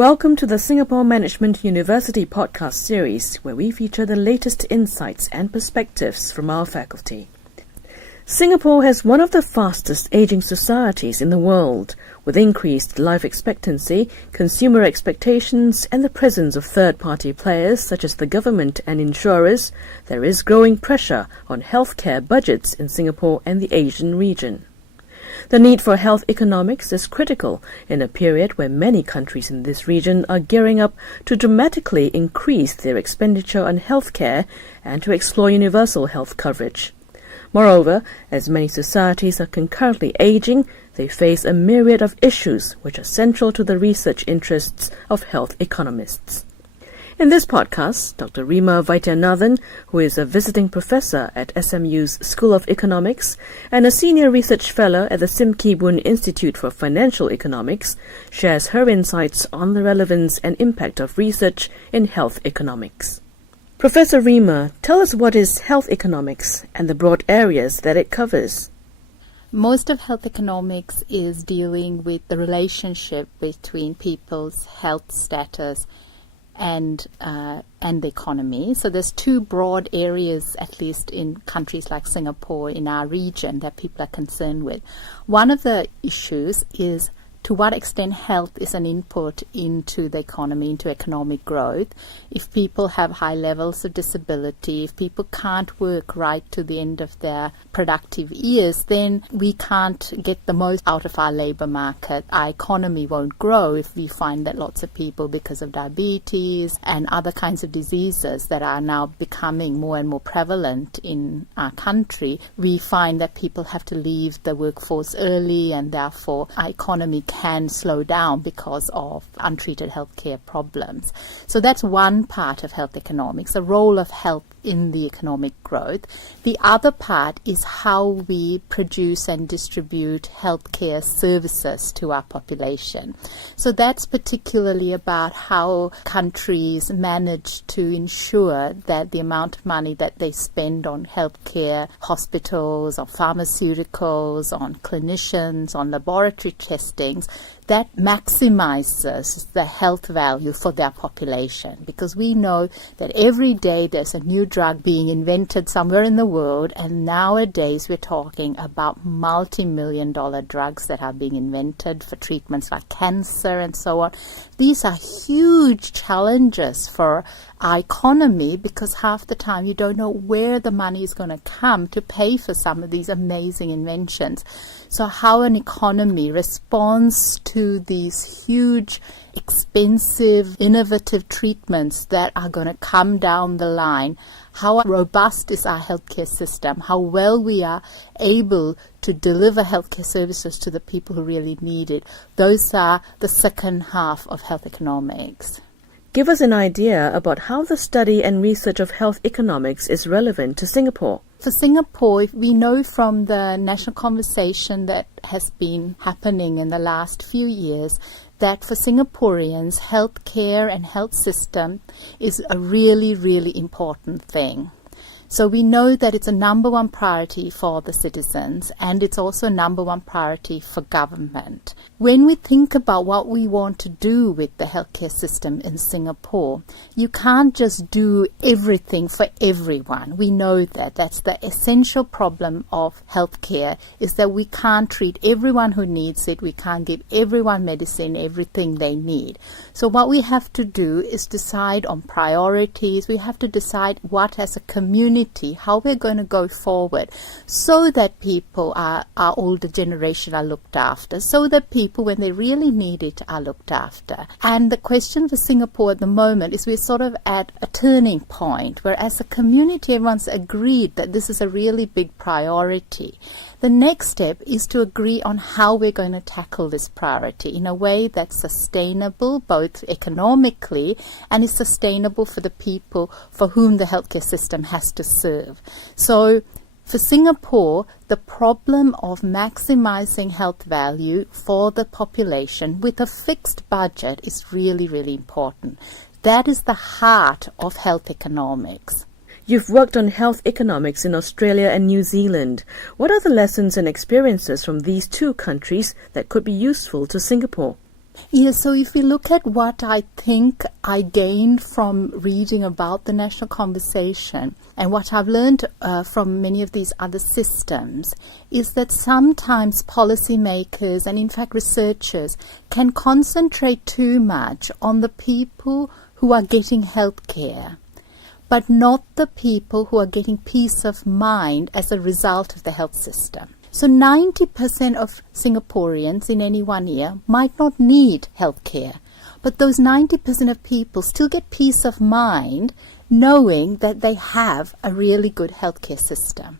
Welcome to the Singapore Management University podcast series, where we feature the latest insights and perspectives from our faculty. Singapore has one of the fastest aging societies in the world. With increased life expectancy, consumer expectations, and the presence of third-party players such as the government and insurers, there is growing pressure on healthcare budgets in Singapore and the Asian region. The need for health economics is critical in a period where many countries in this region are gearing up to dramatically increase their expenditure on healthcare and to explore universal health coverage. Moreover, as many societies are concurrently aging, they face a myriad of issues which are central to the research interests of health economists. In this podcast, Dr. Rima Vaidyanathan, who is a visiting professor at SMU's School of Economics and a senior research fellow at the Sim Kee Boon Institute for Financial Economics, shares her insights on the relevance and impact of research in health economics. Professor Rima, tell us what is health economics and the broad areas that it covers. Most of health economics is dealing with the relationship between people's health status and the economy. So there's two broad areas, at least in countries like Singapore, in our region, that people are concerned with. One of the issues is to what extent health is an input into the economy, into economic growth. If people have high levels of disability, if people can't work right to the end of their productive years, then we can't get the most out of our labor market. Our economy won't grow if we find that lots of people, because of diabetes and other kinds of diseases that are now becoming more and more prevalent in our country, we find that people have to leave the workforce early, and therefore our economy can slow down because of untreated healthcare problems. So that's one part of health economics, the role of health in the economic growth. The other part is how we produce and distribute healthcare services to our population. So that's particularly about how countries manage to ensure that the amount of money that they spend on healthcare, hospitals, on pharmaceuticals, on clinicians, on laboratory testings, that maximizes the health value for their population, because we know that every day there's a new drug being invented somewhere in the world, and nowadays we're talking about multi-million-dollar drugs that are being invented for treatments like cancer and so on. These are huge challenges for our economy, because half the time you don't know where the money is going to come to pay for some of these amazing inventions. So how an economy responds to these huge, expensive, innovative treatments that are going to come down the line, how robust is our healthcare system, how well we are able to deliver healthcare services to the people who really need it. Those are the second half of health economics. Give us an idea about how the study and research of health economics is relevant to Singapore. For Singapore, we know from the national conversation that has been happening in the last few years that for Singaporeans, healthcare and health system is a really, really important thing. So we know that it's a number one priority for the citizens, and it's also a number one priority for government. When we think about what we want to do with the healthcare system in Singapore, you can't just do everything for everyone. We know that. That's the essential problem of healthcare, is that we can't treat everyone who needs it. We can't give everyone medicine, everything they need. So what we have to do is decide on priorities. We have to decide what, as a community, how we're going to go forward, so that people, our older generation, are looked after, so that people, when they really need it, are looked after. And the question for Singapore at the moment is we're sort of at a turning point where, as a community, everyone's agreed that this is a really big priority. The next step is to agree on how we're going to tackle this priority in a way that's sustainable, both economically, and is sustainable for the people for whom the healthcare system has to serve. So for Singapore, the problem of maximizing health value for the population with a fixed budget is really, really important. That is the heart of health economics. You've worked on health economics in Australia and New Zealand. What are the lessons and experiences from these two countries that could be useful to Singapore? Yeah, so if we look at what I think I gained from reading about the national conversation and what I've learned from many of these other systems is that sometimes policymakers and in fact researchers can concentrate too much on the people who are getting health care, but not the people who are getting peace of mind as a result of the health system. So 90% of Singaporeans in any 1 year might not need health care, but those 90% of people still get peace of mind knowing that they have a really good healthcare system.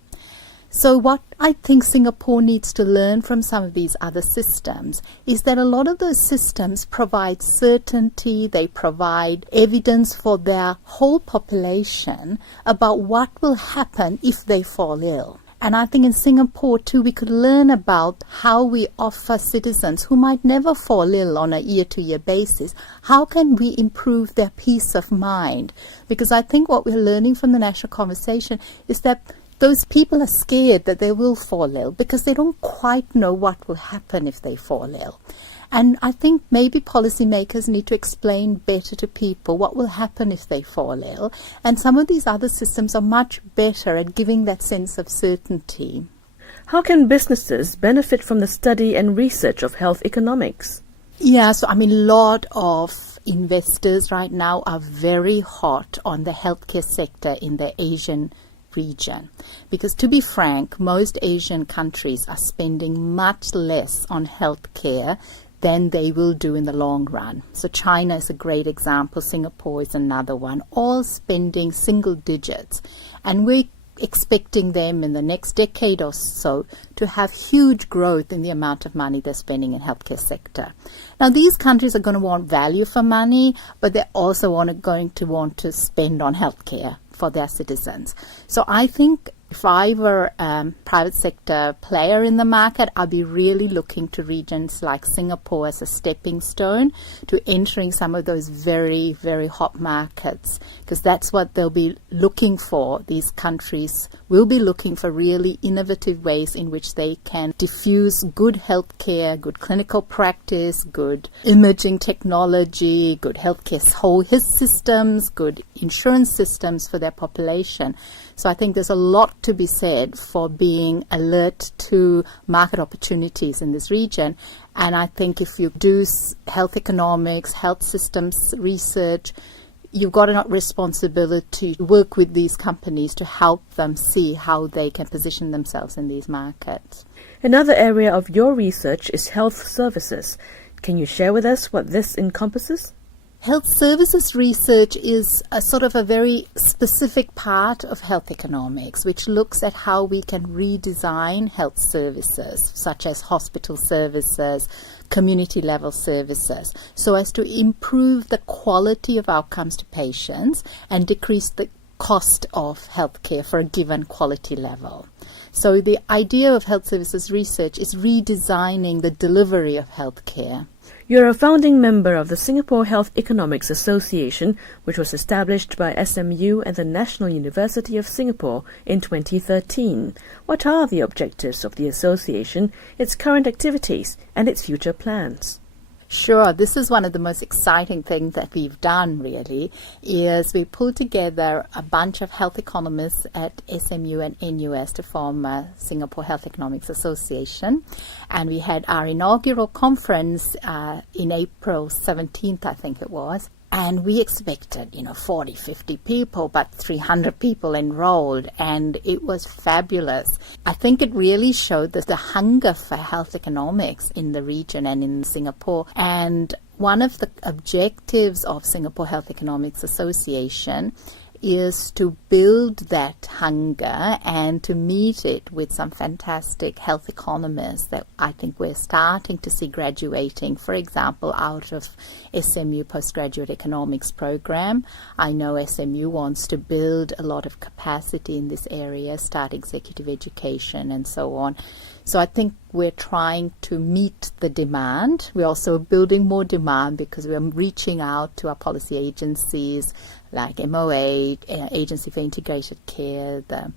So what I think Singapore needs to learn from some of these other systems is that a lot of those systems provide certainty, they provide evidence for their whole population about what will happen if they fall ill. And I think in Singapore too, we could learn about how we offer citizens who might never fall ill on a year-to-year basis, how can we improve their peace of mind? Because I think what we're learning from the national conversation is that those people are scared that they will fall ill because they don't quite know what will happen if they fall ill. And I think maybe policymakers need to explain better to people what will happen if they fall ill. And some of these other systems are much better at giving that sense of certainty. How can businesses benefit from the study and research of health economics? Yeah, so a lot of investors right now are very hot on the healthcare sector in the Asian region. Because to be frank, most Asian countries are spending much less on healthcare than they will do in the long run. So China is a great example, Singapore is another one, all spending single digits. And we're expecting them in the next decade or so to have huge growth in the amount of money they're spending in healthcare sector. Now these countries are going to want value for money, but they're also going to want to spend on healthcare for their citizens. So I think if I were a private sector player in the market, I'd be really looking to regions like Singapore as a stepping stone to entering some of those very, very hot markets, because that's what they'll be looking for. These countries will be looking for really innovative ways in which they can diffuse good healthcare, good clinical practice, good imaging technology, good healthcare whole systems, good insurance systems for their population. So I think there's a lot to be said for being alert to market opportunities in this region. And I think if you do health economics, health systems research, you've got a responsibility to work with these companies to help them see how they can position themselves in these markets. Another area of your research is health services. Can you share with us what this encompasses? Health services research is a sort of a very specific part of health economics, which looks at how we can redesign health services, such as hospital services, community level services, so as to improve the quality of outcomes to patients and decrease the cost of healthcare for a given quality level. So the idea of health services research is redesigning the delivery of healthcare. You're a founding member of the Singapore Health Economics Association, which was established by SMU and the National University of Singapore in 2013. What are the objectives of the association, its current activities, and its future plans? Sure, this is one of the most exciting things that we've done, really, is we pulled together a bunch of health economists at SMU and NUS to form a Singapore Health Economics Association. And we had our inaugural conference in April 17th, I think it was. And we expected, 40, 50 people, but 300 people enrolled, and it was fabulous. I think it really showed the hunger for health economics in the region and in Singapore. And one of the objectives of Singapore Health Economics Association is to build that hunger and to meet it with some fantastic health economists that I think we're starting to see graduating, for example, out of SMU Postgraduate Economics program. I know SMU wants to build a lot of capacity in this area, start executive education and so on. So I think we're trying to meet the demand. We're also building more demand because we're reaching out to our policy agencies like MOA, Agency for Integrated Care, the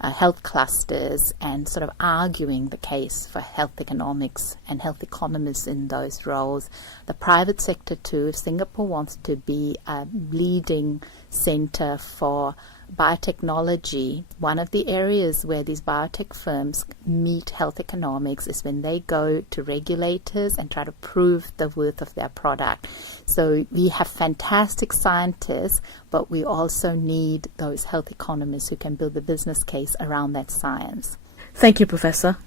health clusters and sort of arguing the case for health economics and health economists in those roles. The private sector too, if Singapore wants to be a leading center for biotechnology, one of the areas where these biotech firms meet health economics is when they go to regulators and try to prove the worth of their product. So we have fantastic scientists, but we also need those health economists who can build the business case around that science. Thank you, Professor.